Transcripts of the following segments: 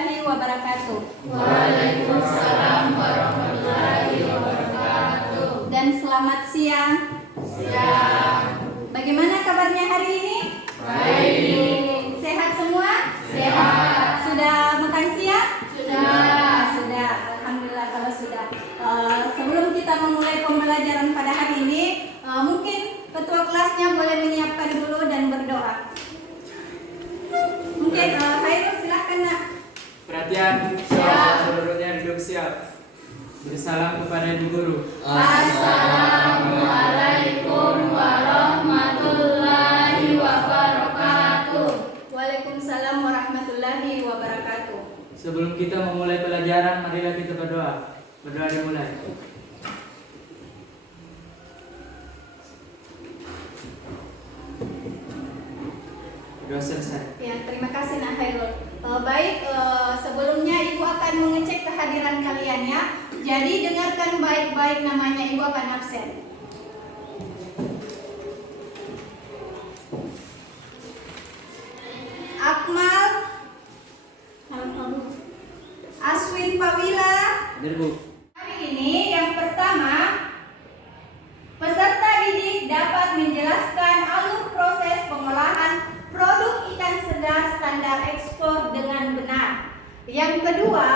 warahmatullahi wabarakatuh. Waalaikumsalam warahmatullahi wabarakatuh. Dan selamat siang. Siang. Bagaimana kabarnya hari ini? Baik. Sehat semua? Sehat. Sudah makan siang? Sudah. Alhamdulillah kalau sudah. Sebelum kita memulai pembelajaran pada hari ini, mungkin ketua kelasnya boleh menyiapkan dulu dan berdoa. Mungkin Khairul silakan nak. Perhatian, seluruhnya duduk siap. Bersalam kepada ibu guru. Assalamualaikum warahmatullahi wabarakatuh. Waalaikumsalam warahmatullahi wabarakatuh. Sebelum kita memulai pelajaran, marilah kita berdoa. Berdoa dimulai. Doa selesai. Ya, terima kasih Nak Khairul. Baik, sebelumnya Ibu akan mengecek kehadiran kalian ya. Jadi dengarkan baik-baik, namanya Ibu akan absen. Akmal, Aswin Pawila. Hadir, Bu. Hari ini yang pertama, peserta didik dapat menjelaskan alur proses pengolahan produk ikan segar standar ekspor dengan benar. Yang kedua,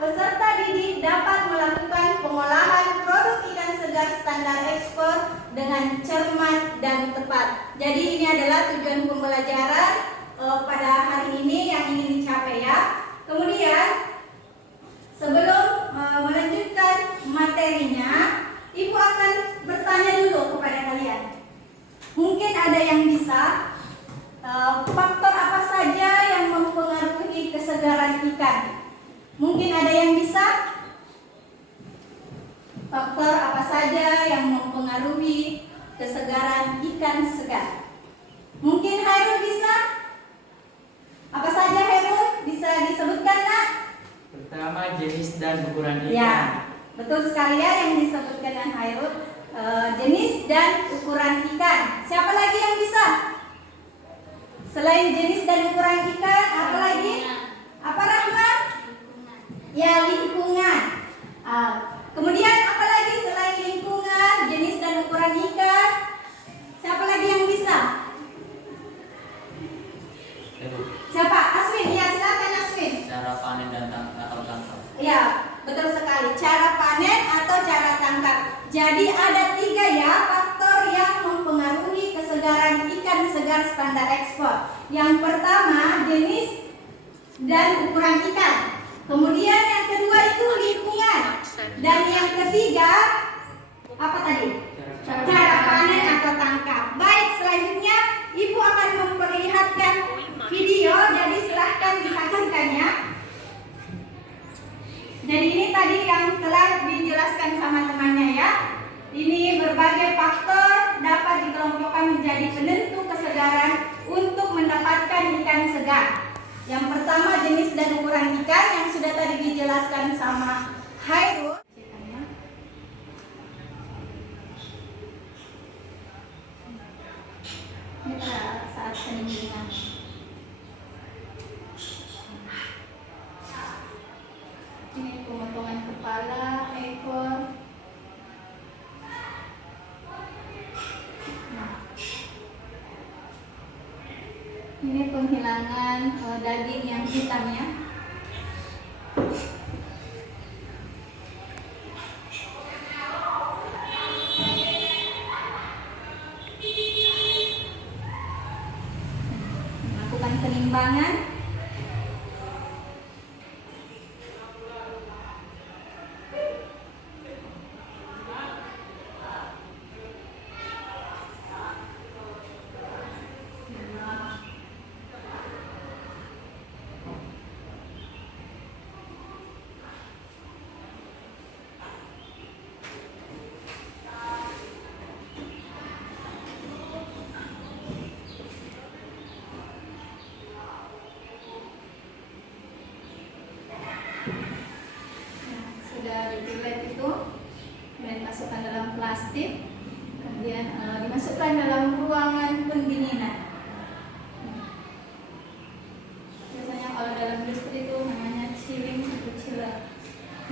peserta didik dapat melakukan pengolahan produk ikan segar standar ekspor dengan cermat dan tepat. Jadi ini adalah tujuan pembelajaran pada hari ini yang ingin dicapai ya. Kemudian sebelum melanjutkan materinya, Ibu akan bertanya dulu kepada kalian. Mungkin ada yang bisa faktor apa saja yang mempengaruhi kesegaran ikan? Mungkin ada yang bisa? Faktor apa saja yang mempengaruhi kesegaran ikan segar? Mungkin Khairul bisa? Apa saja Khairul? Bisa disebutkan nak? Pertama, jenis dan ukuran ikan. Ya, betul sekali ya yang disebutkan dengan Khairul. Jenis dan ukuran ikan. Siapa lagi yang bisa? Selain jenis dan ukuran ikan, apa lagi? Apa Rahmat? Ya, lingkungan. Kemudian apa lagi selain lingkungan, jenis dan ukuran ikan? Siapa lagi yang bisa? Siapa? Aswin. Ya, silakan Aswin. Cara panen dan atau tangkap. Ya, betul sekali. Cara panen atau cara tangkap. Jadi ada 3 ya faktor yang mempengaruhi kesegaran ikan segar standar ekspor. Yang pertama, jenis dan ukuran ikan. Kemudian yang kedua itu lingkungan. Dan yang ketiga apa tadi? Cara panen atau tangkap. Baik, selanjutnya Ibu akan memperlihatkan video. Jadi silahkan disaksikannya. Jadi ini tadi yang telah dijelaskan sama temannya ya. Ini berbagai faktor dapat dikelompokkan menjadi penentu kesegaran untuk mendapatkan ikan segar. Yang pertama jenis dan ukuran ikan yang sudah tadi dijelaskan sama Khairul. Ini saat penyembelihan. Ini pemotongan kepala, ekor. Ini penghilangan daging yang hitamnya. Melakukan penimbangan. Sudah dipilih itu dan masukkan dalam plastik, kemudian dimasukkan dalam ruangan pendinginan. Biasanya kalau dalam industri itu namanya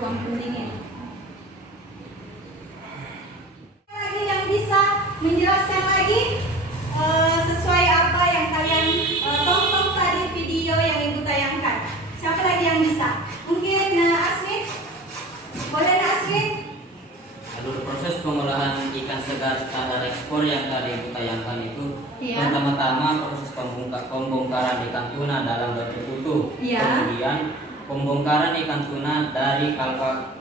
ruang pendingin. Lagi yang bisa menjelaskan lagi sesuai apa yang kalian tonton tadi video yang ibu tayangkan. Siapa lagi yang bisa? Mungkin Aswin? Boleh Aswin? Alur proses pengolahan ikan segar standar ekspor yang tadi ibu tayangkan itu, Iya. pertama-tama proses pembongkaran ikan tuna dalam bentuk utuh. Iya. Kemudian pembongkaran ikan tuna dari palka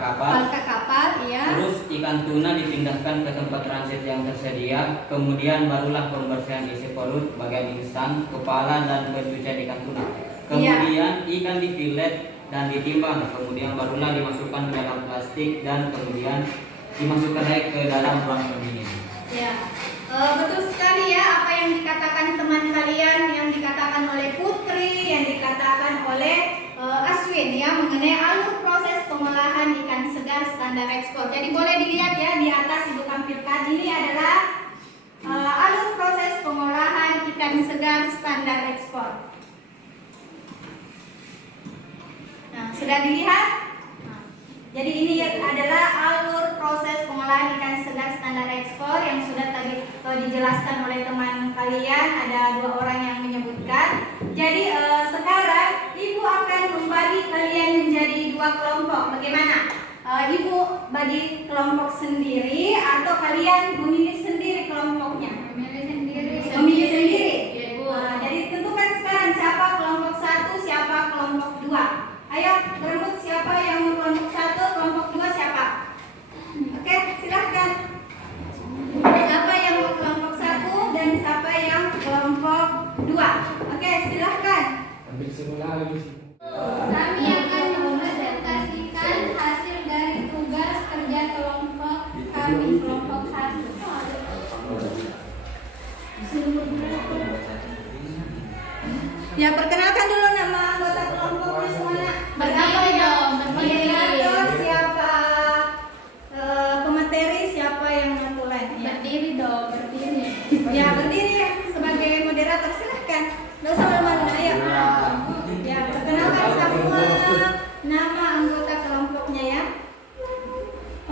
kapal. Palka kapal, iya. Terus ikan tuna dipindahkan ke tempat transit yang tersedia. Kemudian barulah pembersihan isi perut, bagian insang, kepala dan pencucian ikan tuna. Kemudian ikan difilet dan ditimbang. Kemudian barulah dimasukkan ke dalam plastik dan kemudian dimasukkan lagi ke dalam ruang pendingin. Ya, betul sekali ya apa yang dikatakan teman kalian, yang dikatakan oleh Putri, yang dikatakan oleh Aswin ya mengenai alur proses pengolahan ikan segar standar ekspor. Jadi boleh dilihat ya di atas ibu tampilkan ini adalah alur proses pengolahan ikan segar standar ekspor. Nah, sudah dilihat? Jadi ini adalah alur proses pengolahan ikan segar standar ekspor yang sudah tadi dijelaskan oleh teman kalian. Ada 2 orang yang menyebutkan. Jadi sekarang ibu akan membagi kalian menjadi 2 kelompok. Bagaimana? Ibu bagi kelompok sendiri atau kalian memilih sendiri kelompoknya? Memilih sendiri. Jadi tentukan sekarang siapa kelompok 1, siapa kelompok 2. Ayo berebut siapa yang mau kelompok 1, kelompok 2 siapa? Oke, silahkan. Siapa yang mau kelompok 1 dan siapa yang kelompok 2? Oke, silahkan. Ambil semula lagi. Kami akan mempresentasikan hasil dari tugas kerja kelompok kami kelompok 1. Ya, perkenalkan dulu nama anggota kelompoknya semuanya. Berdiri dong, berdiri. Moderator siapa? Pemateri siapa yang notulen? Ya. Berdiri dong, berdiri. Ya, berdiri sebagai moderator, silahkan. Nggak usah malu-malu, ayo. Ya, perkenalkan semua nama anggota kelompoknya ya.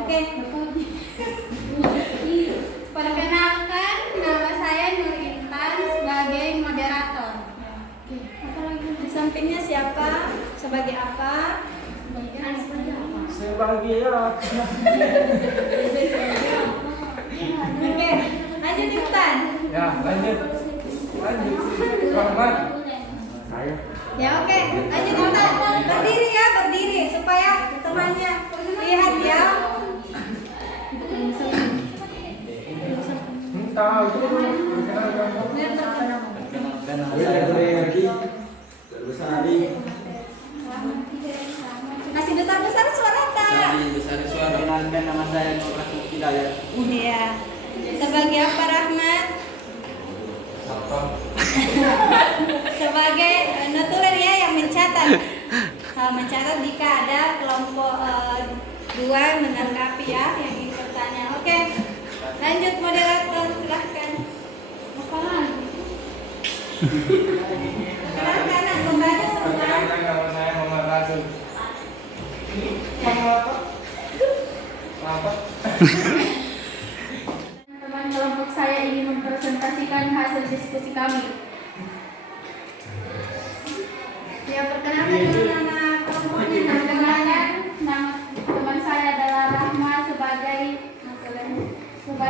Oke. Perkenalkan, nama saya Nur Intan sebagai moderator. Di sampingnya siapa? Sebagai apa? Sebagai apa? Oke, lanjut Intan. Ya, lanjut. Rahmat. Saya. Ya, oke, lanjut Intan. Berdiri ya, berdiri supaya temannya lihat ya. Tahu. Masih besar-besar suara tak? Perkenalkan nama saya Nur Hidayat. Iya. Sebagai apa Rahmat? Sebagai notulen ya yang mencatat. Mencatat jika ada kelompok 2 menanggapi ya yang ingin bertanya. Oke. Lanjut moderator, silahkan. Apa lagi? Silahkan membantu semua. Nama saya Muhammad Rasul. Apa? Apa? Teman kelompok saya ingin mempresentasikan hasil diskusi kami. Ya, perkenalkan dulu nama kelompoknya. Perkenalkan, nama teman saya adalah Rahma sebagai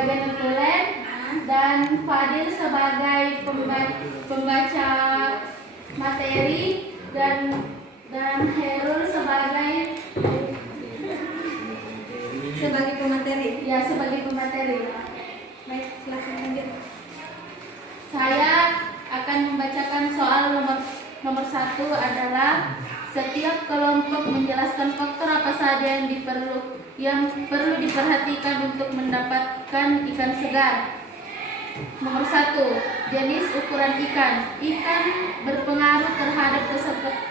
notulen dan Fadil sebagai pembaca materi dan Herul sebagai pemateri. ya sebagai pemateri. Baik, silahkan lanjut. Saya akan membacakan soal nomor 1 adalah setiap kelompok menjelaskan faktor apa saja yang perlu diperhatikan untuk mendapatkan ikan segar. Nomor 1, jenis ukuran ikan. Ikan berpengaruh terhadap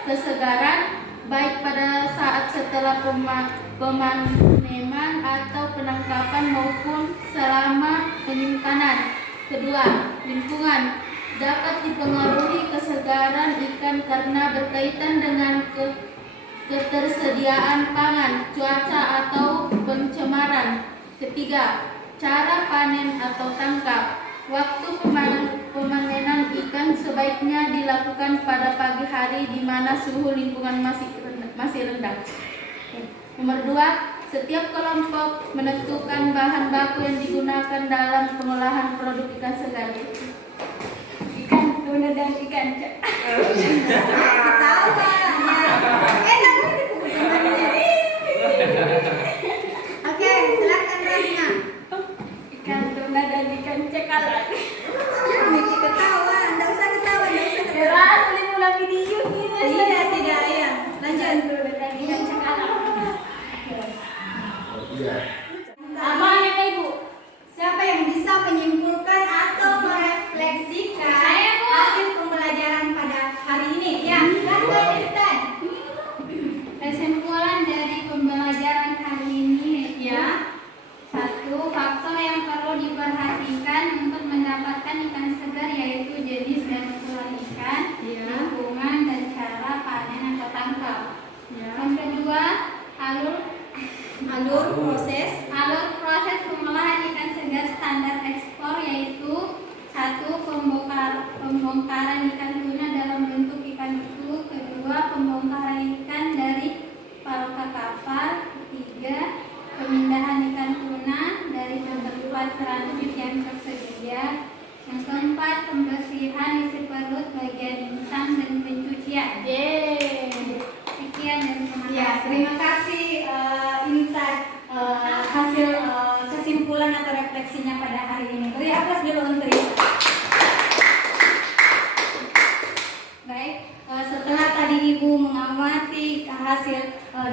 kesegaran baik pada saat setelah pemaneman atau penangkapan maupun selama penyimpanan. Kedua, lingkungan dapat dipengaruhi kesegaran ikan karena berkaitan dengan ketersediaan pangan, cuaca atau pencemaran. Ketiga, cara panen atau tangkap. Waktu pemanenan ikan sebaiknya dilakukan pada pagi hari di mana suhu lingkungan masih rendah. Nomor 2, setiap kelompok menentukan bahan baku yang digunakan dalam pengolahan produk ikan segar. Ikan tuna dan ikan Ketawa. Enak banget itu pertanyaannya. Oke, silakan Rahma. ikan tuna dan ikan cekalan. Miki ketawa, enggak usah ketawa, enggak usah ketawa. Jelas boleh mulai video gitu. Tidak ya. Lanjut. Tuna dan ikan cekalan. Iya. Apa ya Ibu? Siapa yang bisa menyimpulkan atau merefleksikan Saya, Bu. hasil pembelajaran pada hari ini? Ya, silakan Irfan. Kesimpulan dari pembelajaran hari ini Ya. 1. Faktor yang perlu diperhatikan untuk mendapatkan ikan segar yaitu jenis dan ukuran ikan, Ya. lingkungan dan cara panen atau tangkap. Yang kedua, Alur proses. alur proses pengolahan ikan segar standar ekspor yaitu 1. Pembongkaran ikan tuna dalam bentuk ikan utuh. Kedua, pembongkaran ikan dari palka kapal. Ketiga, pemindahan ikan tuna dari tempat transit yang tersedia. Yang keempat, pembersihan isi perut, bagian insang dan pencucian. Sekian dan terima Ya, kasih. terima kasih Intan hasil kesimpulan atau refleksinya pada hari ini. Beri aplaus dulu untuk Intan. Baik, setelah tadi Ibu mengamati hasil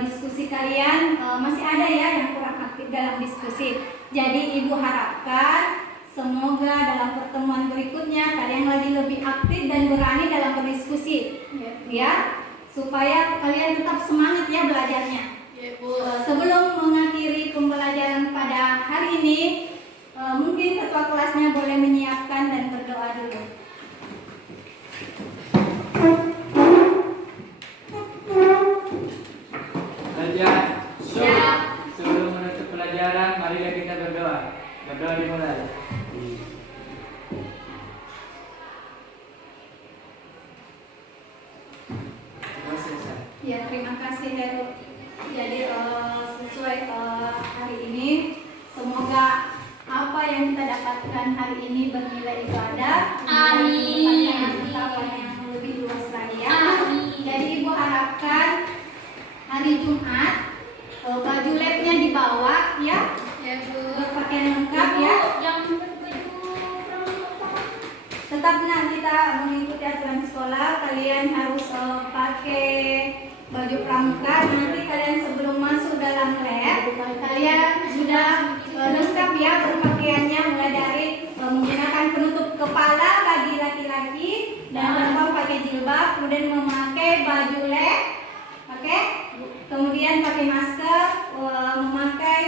diskusi kalian, masih ada ya yang kurang aktif dalam diskusi. Jadi Ibu harapkan semoga dalam pertemuan berikutnya kalian lebih aktif dan berani dalam berdiskusi, ya, supaya kalian tetap semangat ya belajarnya. Sebelum mengakhiri pembelajaran pada hari ini, mungkin ketua kelasnya boleh menyiapkan dan berdoa dulu. Lanjut. Siap. Sebelum menutup pelajaran, marilah kita berdoa. Berdoa dimulai. Selesai. Ya, terima kasih Heru. Jadi sesuai hari ini, semoga apa yang kita dapatkan hari ini bernilai ibadah. Amin. Kehidupan yang lebih luas lagi ya. Amin. Jadi Ibu harapkan hari Jumat baju labnya dibawa ya, Ya Bu. berpakaian lengkap ya. Yang berbaju pramuka. Tetap kita mengikuti aturan sekolah, kalian harus pakai baju pramuka. Nanti kalian sebelum masuk dalam lab, kalian sudah lengkap ya berpakaiannya, mulai dari menggunakan penutup kepala bagi laki-laki dan perempuan pakai jilbab, kemudian memakai baju lab, oke? Kemudian pakai masker, memakai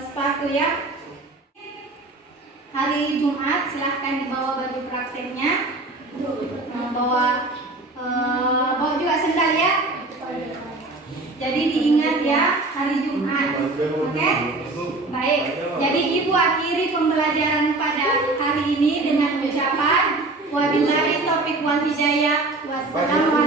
sepatu ya. Hari Jumat silahkan dibawa baju prakteknya, bawa juga sendal ya. Jadi diingat ya hari Jumat, oke? Baik. Jadi Ibu akhiri pembelajaran pada hari ini dengan ucapan wabillahi taufiq wal hidayah. Wassalamualaikum